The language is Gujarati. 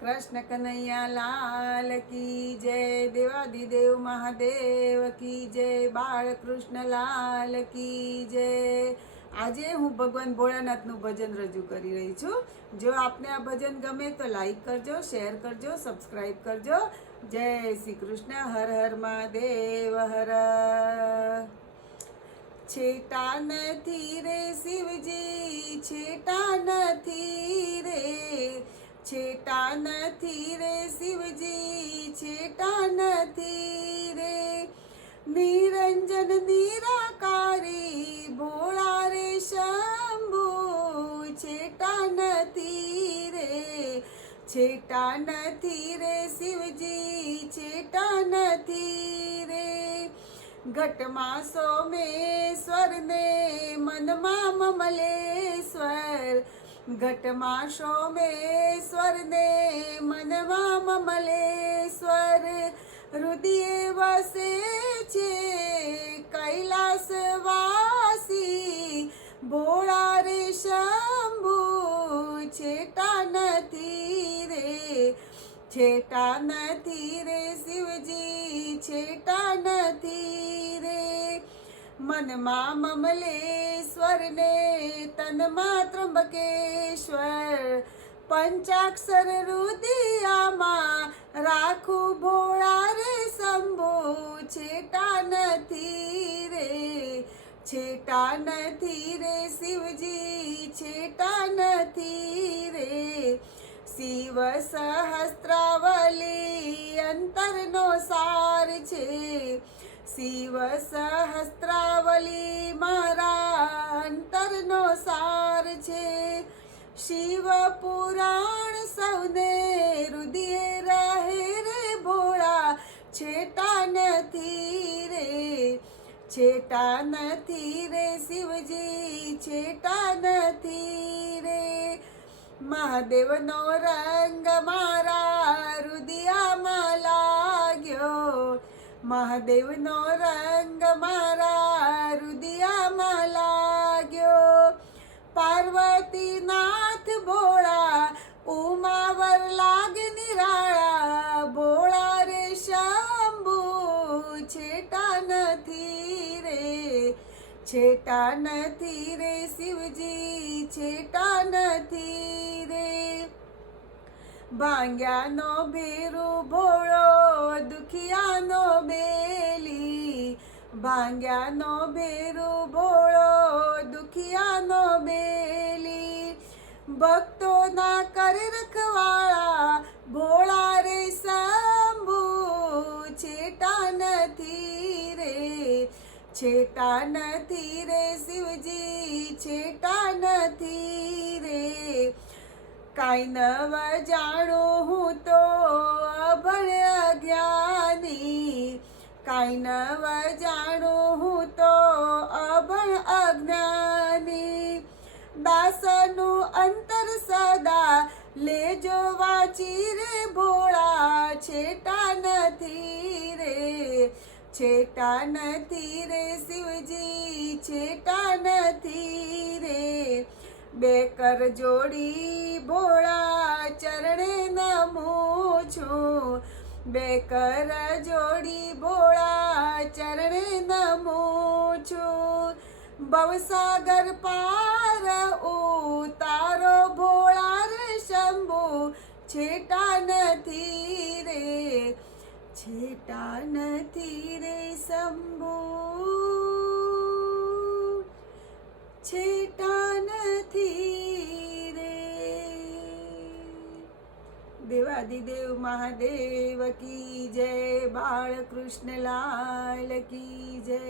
कृष्ण कन्हैया लाल की जय। देवादिदेव महादेव की जय। बाळकृष्ण लाल की जय। આજે હું ભગવાન ભોળાનાથનું ભજન રજૂ કરી રહી છું. જો આપને આ ભજન ગમે તો લાઈક કરજો, શેર કરજો, સબસ્ક્રાઈબ કરજો. જય શ્રી કૃષ્ણ. હર હર મહાદેવ હર. છેટા નથી રે શિવજી, છેટા નથી રે, છેટા નથી રે શિવજી, છેટા નથી રે. નિરંજન નિરાકારી ભોળા રે શંભુ, છેટા નથી રે, છેટા નથી રે શિવજી, છેટા નથી રે. ઘટમાં સોમેશ્વર ને મનમાં મમલેશ્વર, ઘટમાં સોમેશ્વર ને મનમાં મમલેશ્વર. હૃદયે વસે છે કૈલાસવાસી ભોળા રે શંભુ, છેટા નથી રે, છેટા નથી રે શિવજી, છેટા નથી રે. મનમાં મમલેશ્વર ને તનમાં ત્રંબકેશ્વર, પંચાક્ષર રુદિયામાં રાખું ભોળા રે શંભુ, છેટા નથી રે, છેટા નથી રે શિવજી, છેટા નથી રે. શિવ સહસ્ત્રાવલી અંતરનો સાર છે, શિવ સહસ્ત્રાવલી મારા અંતરનો સાર છે. શિવ પુરાણ સૌને હૃદયે રહે રે ભોળા, છેટા નથી રે, છેટા નથી રે શિવજી, છેટા નથી રે. મહાદેવનો રંગ મારા હૃદયમાં લાગ્યો, મહાદેવનો રંગ મારા હૃદયમાં લાગ્યો. પાર્વતીનાથ ભોળા ઉમાવર લાગે નિરાળા, ભોળા રે શંભુ, છેટા નથી રે, છેટા નથી રે શિવજી, છેટા નથી રે. ભાંગ્યાનો ભેરુ ભોળો દુખિયાનો બેલી, ભાંગ્યાનો ભેરુ ભોળો દુખિયાનો બેલી. ભક્તોના કરે રખવાળા ભોળા રે શંભુ, છેટા નથી રે, છેટા નથી રે શિવજી, છેટા નથી રે. કાંઈ નવ જાણું હું તો અભણ અજ્ઞાની, કાંઈ નવ જાણું હું તો અભણ અજ્ઞાની. દાસનું અંતર સદા લેજો વાંચી રે ભોળા, છેટા નથી રે, છેટા નથી રે શિવજી, છેટા નથી રે. બે કર જોડી ભોળા ચરણે નમું છું, બે કર જોડી ભોળા ચરણે નમું છું. ભવસાગર પાર ઉતારો ભોળા રે શંભુ, છેટા નથી રે, છેટા નથી રે શંભુ, છેટા નથી રે. દેવાદિદેવ મહાદેવ કી જય. બાળકૃષ્ણ લાલ કી જય.